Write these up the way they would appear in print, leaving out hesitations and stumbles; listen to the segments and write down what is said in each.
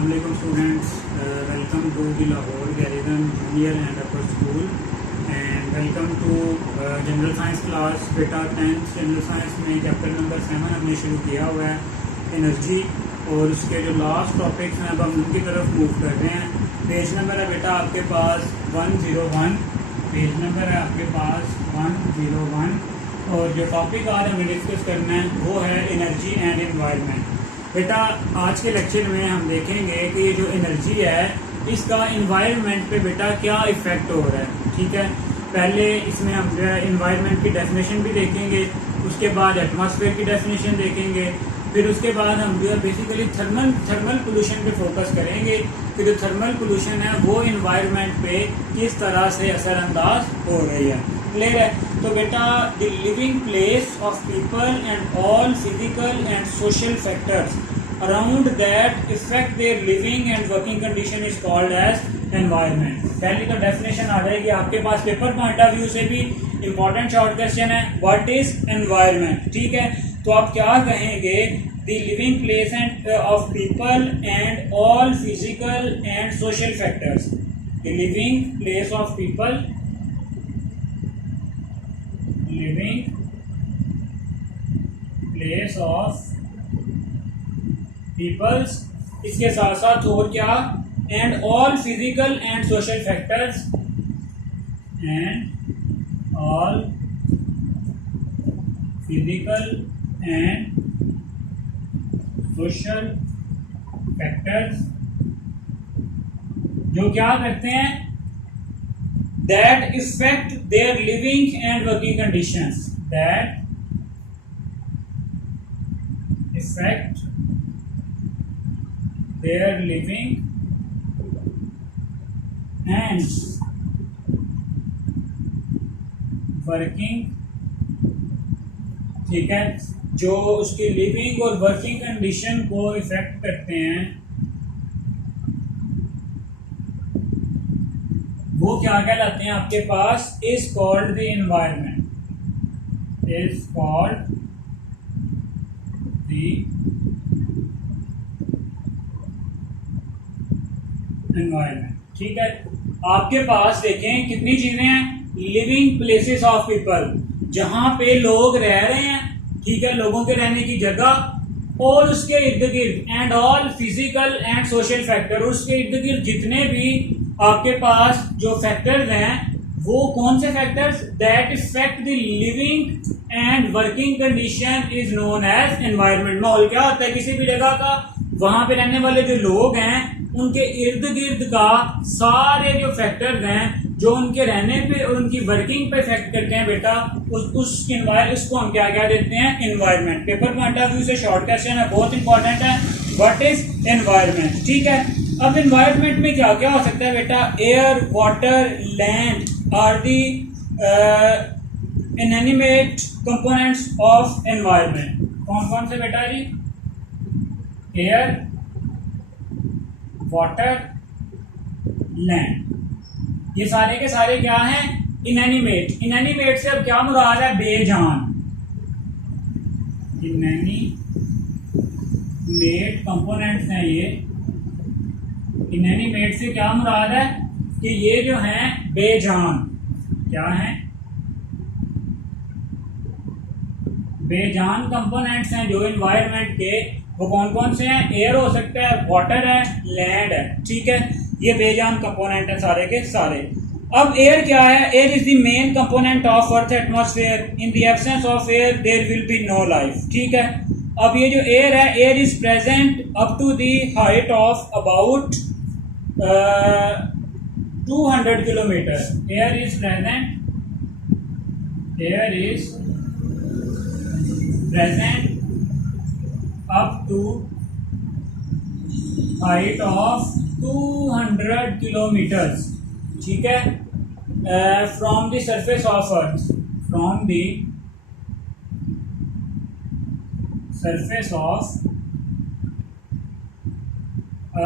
Assalamualaikum students, welcome to the Lahore Garrison Junior and Upper School and welcome to general science class बेटा 10th general science में chapter number 7 हमने शुरू किया हुआ है energy और उसके जो लास्ट टॉपिक्स हैं अब हम उनकी तरफ मूव कर रहे हैं। पेज नंबर है बेटा आपके पास 101, पेज नंबर है आपके पास 101 और जो टॉपिक आज हमें डिस्कस करना है वो है एनर्जी एंड एनवायरनमेंट। बेटा आज के लेक्चर में हम देखेंगे कि ये जो एनर्जी है इसका इन्वायरमेंट पे बेटा क्या इफेक्ट हो रहा है। ठीक है, पहले इसमें हम जो है इन्वायरमेंट की डेफिनेशन भी देखेंगे, उसके बाद एटमॉस्फेयर की डेफिनेशन देखेंगे, फिर उसके बाद हम जो है बेसिकली थर्मल पोल्यूशन पे फोकस करेंगे कि जो थर्मल पोल्यूशन है वो इन्वायरमेंट पे किस तरह से असरअंदाज हो रही है। क्लियर है? तो बेटा the living place of people and all physical and social factors around that effect their living and working condition is called as environment. पहले तो डेफिनेशन आ जाएगी आपके पास, पेपर पॉइंट ऑफ व्यू से भी इंपॉर्टेंट शॉर्ट क्वेश्चन है, what is environment. ठीक है, तो आप क्या कहेंगे? The living place and of people and all physical and social factors. The living place of people, living place of peoples, इसके साथ साथ और क्या? And all physical and social factors, and all physical and social factors जो क्या करते हैं? that affect their living and working conditions, that affect their living and working। ठीक है, जो उसकी लिविंग और वर्किंग कंडीशन को इफेक्ट करते हैं वो क्या कहलाते हैं आपके पास? Is called the environment, is called the environment. ठीक है, आपके पास देखें कितनी चीजें हैं? लिविंग प्लेसेस ऑफ पीपल, जहां पे लोग रह रहे हैं, ठीक है, लोगों के रहने की जगह और उसके इर्द गिर्द, and all physical and social factor, उसके इर्द गिर्द जितने भी आपके पास जो फैक्टर्स हैं वो कौन से factors? That effect the living and working condition is known as environment. माहौल क्या होता है किसी भी जगह का? वहां पे रहने वाले जो लोग हैं उनके इर्द गिर्द का सारे जो फैक्टर्स हैं जो उनके रहने पे और उनकी वर्किंग पे इफेक्ट करते हैं बेटा, उसको हम क्या क्या देते हैं? Environment. Paper point of view से शॉर्ट क्वेश्चन है, बहुत इंपॉर्टेंट है, व्हाट इज एनवायरनमेंट। ठीक है, अब एनवायरनमेंट में क्या क्या हो सकता है बेटा? Air, water, land are the inanimate components of environment. कौन कौन से बेटा जी? एयर, वाटर, लैंड, ये सारे के सारे क्या हैं? इनएनिमेट। इनएनिमेट से अब क्या मुराद है? बेजान। इनएनिमेट कंपोनेंट्स हैं ये। इनएनिमेट से क्या मुराद है? कि ये जो हैं बेजान। क्या हैं? बेजान कंपोनेंट्स हैं जो एनवायरनमेंट के, वो कौन कौन से हैं? एयर हो सकता है, वाटर है, लैंड है। ठीक है, ये बेजान कंपोनेंट है सारे के सारे। अब एयर क्या है? Air is the main component of earth atmosphere. In the absence of air there will be no life. ठीक है, अब ये जो एयर है, air is present up to the height of about 200 kilometre. Air is present, air is present up to height of 200 kilometers। ठीक है, from the surface of earth, from the surface of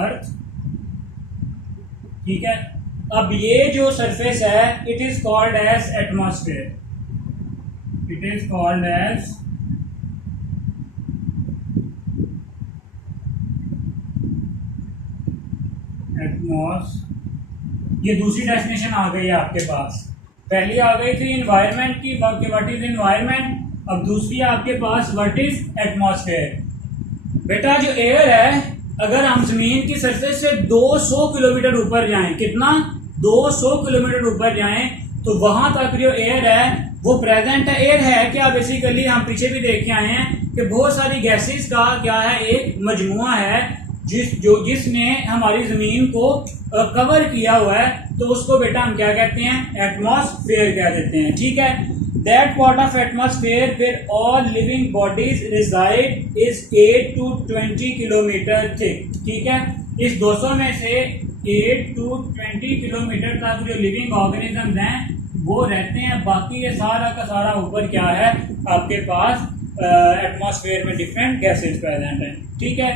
earth। ठीक है, अब ये जो surface है it is called as atmosphere, it is called as atmos, ये दूसरी डेफिनेशन आ गई है आपके पास। पहली आ गई थी इन्वायरमेंट की, व्हाट इज इन्वायरमेंट, अब दूसरी है आपके पास व्हाट इज एटमॉस्फेयर। बेटा जो एयर है, अगर हम जमीन की सरफेस से 200 किलोमीटर ऊपर जाएं, कितना 200 किलोमीटर ऊपर जाएं, तो वहां तक जो एयर है वो प्रेजेंट है। एयर है क्या, बेसिकली हम पीछे भी देख के आए हैं कि बहुत सारी गैसेस का क्या है, एक मजमुआ है जिसने हमारी जमीन को कवर किया हुआ है, तो उसको बेटा हम क्या कहते हैं, एटमॉस्फेयर कह देते हैं। ठीक है, that part of atmosphere where all living bodies reside is 8 to 20 kilometre thick. ठीक है, इस 200 में से 8 to 20 किलोमीटर तक जो लिविंग ऑर्गेनिजम्स हैं वो रहते हैं, बाकी ये सारा का सारा ऊपर क्या है आपके पास एटमॉस्फेयर में डिफरेंट गैसेस प्रेजेंट हैं। ठीक है,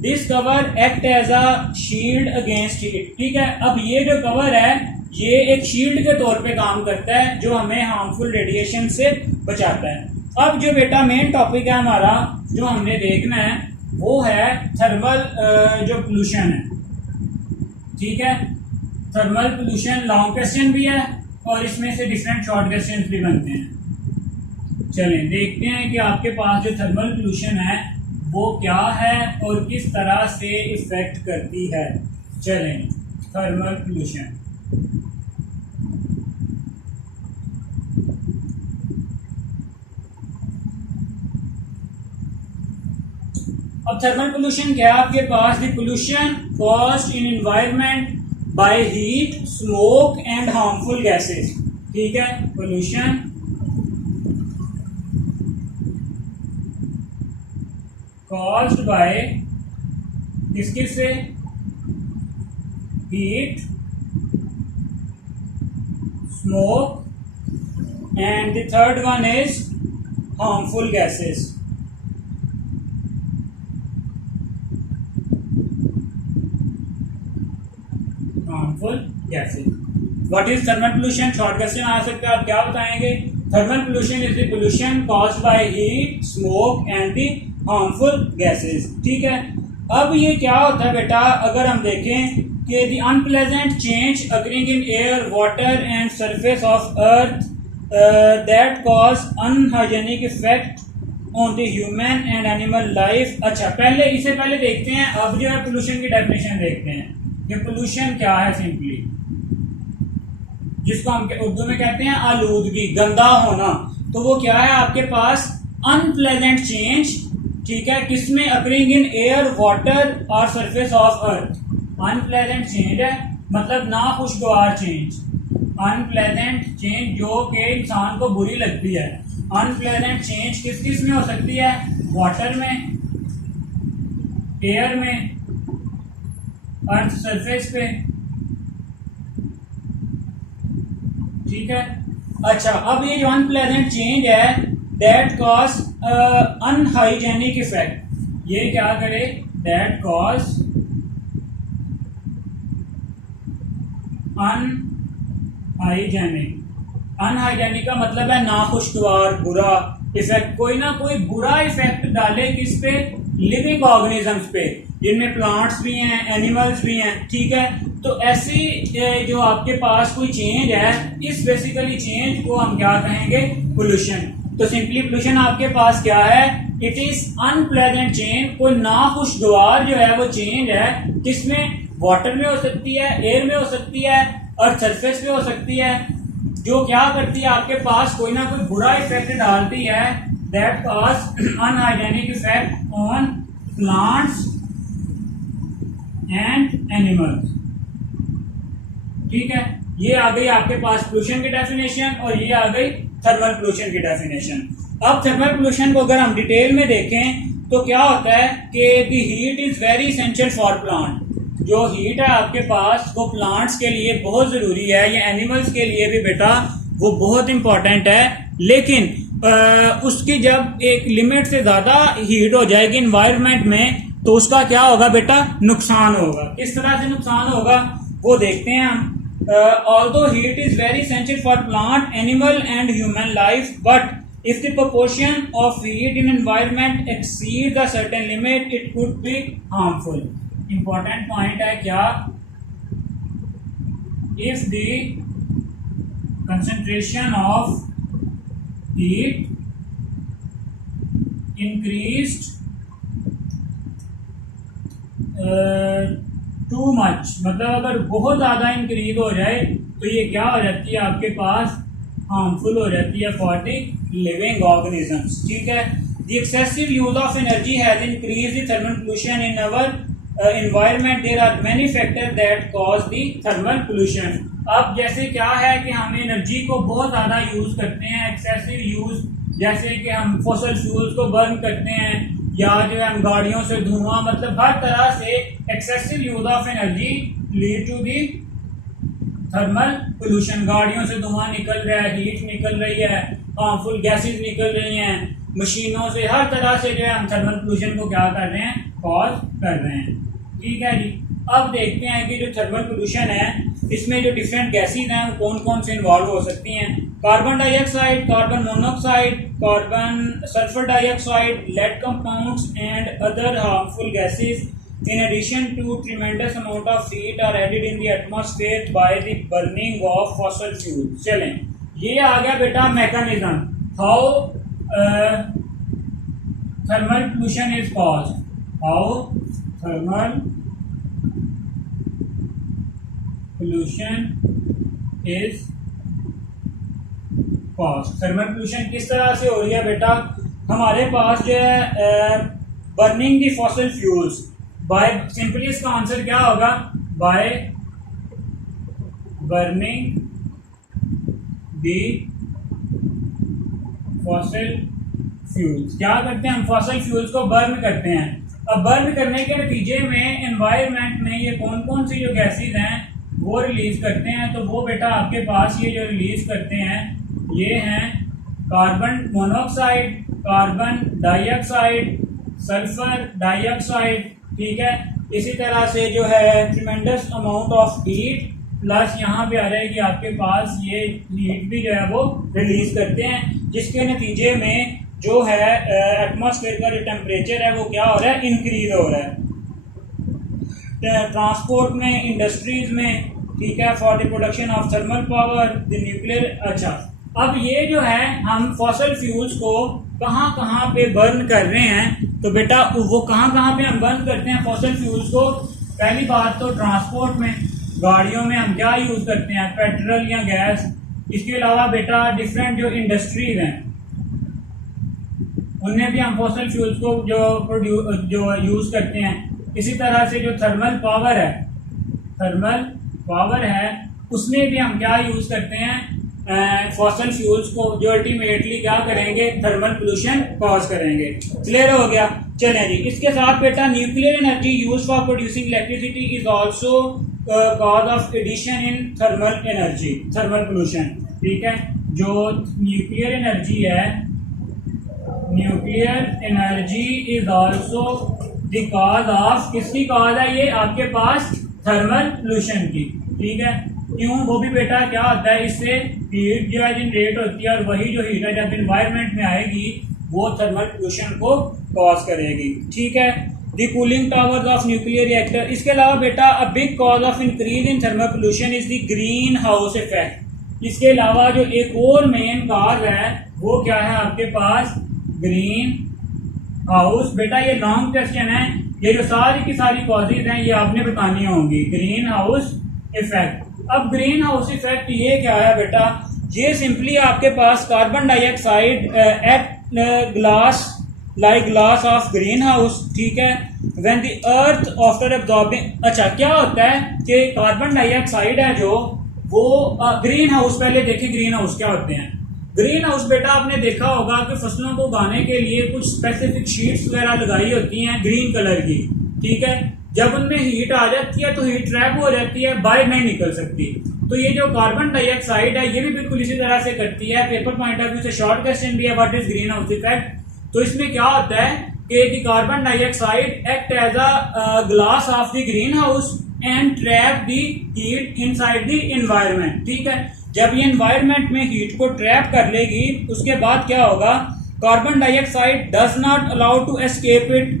this cover act as a shield against heat. ठीक है, अब ये जो कवर है ये एक शील्ड के तौर पे काम करता है जो हमें हार्मफुल रेडिएशन से बचाता है। अब जो बेटा मेन टॉपिक है हमारा जो हमने देखना है वो है थर्मल जो पोल्यूशन है। ठीक है, थर्मल पोल्यूशन लॉन्ग क्वेश्चन भी है और इसमें से डिफरेंट शॉर्ट क्वेश्चन भी बनते हैं। चलें देखते हैं कि आपके पास जो थर्मल पोल्यूशन है वो क्या है और किस तरह से इफेक्ट करती है। चलें, थर्मल पोल्यूशन, अब थर्मल पोल्यूशन क्या है आपके पास, the pollution caused in environment by heat, smoke and harmful gases. ठीक है, पोल्यूशन कॉज्ड बाय किसके से, heat, smoke and the third one is harmful gases. Harmful gases, what is thermal pollution, short question आ सकता है, आप क्या बताएंगे। Thermal pollution is the pollution caused by heat, smoke and the harmful gases. ठीक है, अब ये क्या होता है बेटा, अगर हम देखें कि the unpleasant change occurring in air, water and surface of earth that cause unhygienic effect on the human and animal life. अच्छा, पहले इससे पहले देखते हैं, अब जो है पोल्यूशन की डेफिनेशन देखते हैं कि पोल्यूशन क्या है। सिंपली जिसको हम उर्दू में कहते हैं आलूदगी, गंदा होना, तो वो क्या है आपके पास, अनप्लेजेंट चेंज। ठीक है, किसमें, अकरिंग इन एयर, वाटर और surface of earth. Unpleasant change है मतलब ना खुशगवार चेंज, अनप्लेजेंट चेंज जो कि इंसान को बुरी लगती है। अनप्लेजेंट चेंज किस किस में हो सकती है, वाटर में, एयर में, अर्थ सरफेस पे। ठीक है, अच्छा, अब ये जो अनप्लेजेंट चेंज है दैट कॉज अनहाइजेनिक इफेक्ट, ये क्या करे, दैट कॉज अनहाइजेनिक। अनहाइजेनिक का मतलब है नाखुशगवार, बुरा इफेक्ट, कोई ना कोई बुरा इफेक्ट डाले किस पे, लिविंग ऑर्गेनिजम्स पे, जिनमें प्लांट्स भी हैं, एनिमल्स भी हैं। ठीक है, तो ऐसी जो आपके पास कोई चेंज है, इस बेसिकली चेंज को हम क्या कहेंगे, पोल्यूशन। तो सिंपली पोल्यूशन आपके पास क्या है, इट इज अनप्लेजेंट चेंज, कोई नाखुशगवार जो है वो चेंज है, किसमें, वाटर में हो सकती है, एयर में हो सकती है और सरफेस पे हो सकती है, जो क्या करती है आपके पास कोई ना कोई बुरा इफेक्ट डालती है, that cause unhygienic effect on plants and animals. ठीक है, ये आ गई आपके पास पोल्यूशन की डेफिनेशन और ये आ गई थर्मल पोल्यूशन की डेफिनेशन। अब थर्मल पोल्यूशन को अगर हम डिटेल में देखें तो क्या होता है कि the heat is very essential for plant. जो हीट है आपके पास वो प्लांट्स के लिए बहुत जरूरी है, ये एनिमल्स के लिए भी बेटा वो बहुत इंपॉर्टेंट है, लेकिन उसकी जब एक लिमिट से ज्यादा हीट हो जाएगी इन्वायरमेंट में तो उसका क्या होगा बेटा, नुकसान होगा। किस तरह से नुकसान होगा वो देखते हैं हम। Although heat is very essential for plant, animal and human life, but if the proportion of heat in environment exceeds a certain limit it could be harmful। important point है क्या, if the concentration of heat increased too much, मतलब अगर बहुत ज़्यादा increase हो जाए तो ये क्या हो जाती है आपके पास, हार्मफुल हो जाती है फॉर द लिविंग ऑर्गेनिजम्स। ठीक है, the excessive use of energy has increase the thermal pollution in our environment. There are many factors that cause the thermal pollution. अब जैसे क्या है कि हम एनर्जी को बहुत ज़्यादा यूज़ करते हैं, एक्सेसिव यूज़, जैसे कि हम फॉसल फ्यूल्स को बर्न करते हैं या जो है हम गाड़ियों से धुआं, मतलब हर तरह से excessive use of energy lead to the thermal pollution. गाड़ियों से धुआं निकल रहा है, हीट निकल रही है, हार्मफुल गैसेज निकल रही हैं, मशीनों से, हर तरह से जो है हम थर्मल पोल्यूशन को क्या कर रहे हैं, कॉज कर रहे हैं। ठीक है जी, अब देखते हैं कि जो थर्मल पोल्यूशन है इसमें जो डिफरेंट गैसेज हैं वो कौन कौन से इन्वॉल्व हो सकती हैं। Carbon dioxide, carbon monoxide, carbon sulphur dioxide, lead compounds and other harmful gases in addition to tremendous amount of heat are added in the atmosphere by the burning of fossil fuels। चलें, ये आ गया बेटा mechanism, how thermal pollution is caused, how thermal pollution is caused। Thermal pollution किस तरह से हो रही है बेटा, हमारे पास जो है burning the fossil fuels, by simply इसका आंसर क्या होगा, by burning the fossil fuels. क्या करते हैं हम, फॉसिल फ्यूल्स को बर्न करते हैं। अब बर्न करने के नतीजे में एनवायरनमेंट में ये कौन कौन सी जो गैसेज हैं वो रिलीज करते हैं, तो वो बेटा आपके पास ये जो रिलीज करते हैं ये हैं carbon monoxide, carbon dioxide, sulphur dioxide. ठीक है, इसी तरह से जो है tremendous amount of heat, plus यहाँ पे आ रहा है कि आपके पास ये हीट भी जो है वो रिलीज करते हैं, जिसके नतीजे में जो है एटमॉस्फेयर का जो टेम्परेचर है वो क्या हो रहा है, इंक्रीज हो रहा है। ट्रांसपोर्ट में, इंडस्ट्रीज में, ठीक है, for the production of thermal power, the nuclear. अच्छा, अब ये जो है हम फॉसल फ्यूल्स को कहाँ कहाँ पे बर्न कर रहे हैं, तो बेटा वो कहाँ पे हम बर्न करते हैं फॉसल फ्यूल्स को। पहली बात तो ट्रांसपोर्ट में, गाड़ियों में हम क्या यूज करते हैं, पेट्रोल या गैस। इसके अलावा बेटा डिफरेंट जो इंडस्ट्रीज हैं उनमें भी हम फॉसल फ्यूल्स को जो यूज करते हैं। इसी तरह से जो थर्मल पावर है उसमें भी हम क्या यूज करते हैं, फॉसल फ्यूल्स को, जो अल्टीमेटली क्या करेंगे, थर्मल पोल्यूशन कॉज करेंगे। क्लियर हो गया। चलें जी, इसके साथ बेटा nuclear energy use for producing electricity is also cause of addition in thermal energy, thermal pollution. ठीक है, जो nuclear energy is also the cause of, किसकी कॉज है ये, आपके पास थर्मल पोल्यूशन की। ठीक है, क्यों, वो भी बेटा क्या होता है, इससे हीट जो है जनरेट होती है और वही जो हीट है जब इन्वायरमेंट में आएगी वो थर्मल पोल्यूशन को कॉज करेगी। ठीक है, the cooling towers of nuclear reactor. इसके अलावा बेटा a big cause of increase in thermal pollution is the green house effect. इसके अलावा जो एक और मेन कॉज है वो क्या है आपके पास, ग्रीन हाउस। बेटा ये लॉन्ग क्वेश्चन है, ये जो सारी की सारी कॉजेज हैं ये आपने बतानी होंगी। ग्रीन हाउस इफेक्ट, अब ग्रीन हाउस इफेक्ट ये क्या है बेटा, ये सिंपली आपके पास carbon dioxide act glass like glass of greenhouse. ठीक है, when the earth after absorbing. अच्छा, क्या होता है कि कार्बन डाइऑक्साइड है जो वो ग्रीन हाउस, पहले देखें ग्रीन हाउस क्या होते हैं। ग्रीन हाउस बेटा आपने देखा होगा कि फसलों को उगाने के लिए कुछ स्पेसिफिक शीट्स वगैरह लगाई होती हैं ग्रीन कलर की। ठीक है, जब उनमें हीट आ जाती है तो हीट ट्रैप हो जाती है, बाहर नहीं निकल सकती। तो ये जो कार्बन डाइऑक्साइड है ये भी बिल्कुल इसी तरह से करती है। पेपर पॉइंट ऑफ व्यू से शॉर्ट क्वेश्चन भी है, what is green house effect. तो इसमें क्या होता है कि the carbon dioxide act as a glass of the green house and trap the heat inside the environment. ठीक है, जब ये एनवायरनमेंट में हीट को ट्रैप कर लेगी उसके बाद क्या होगा, carbon dioxide does not allow to escape it.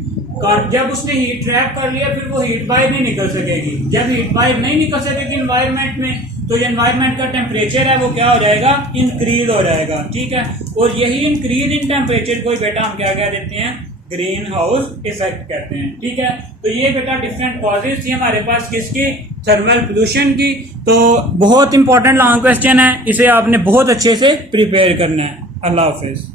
जब उसने हीट ट्रैप कर लिया फिर वो हीट बाहर नहीं निकल सकेगी। जब हीट बाहर नहीं निकल सकेगी एनवायरनमेंट में तो जो एनवायरनमेंट का टेम्परेचर है वो क्या हो जाएगा, इंक्रीज हो जाएगा, ठीक है। और यही इंक्रीज इन टेम्परेचर को बेटा हम क्या कह देते हैं, ग्रीन हाउस इफेक्ट कहते हैं, ठीक है। तो ये बेटा डिफरेंट कॉजेज थी हमारे पास किसकी, थर्मल पोल्यूशन की। तो बहुत इंपॉर्टेंट लॉन्ग क्वेश्चन है, इसे आपने बहुत अच्छे से प्रिपेयर करना है। अल्लाह हाफिज।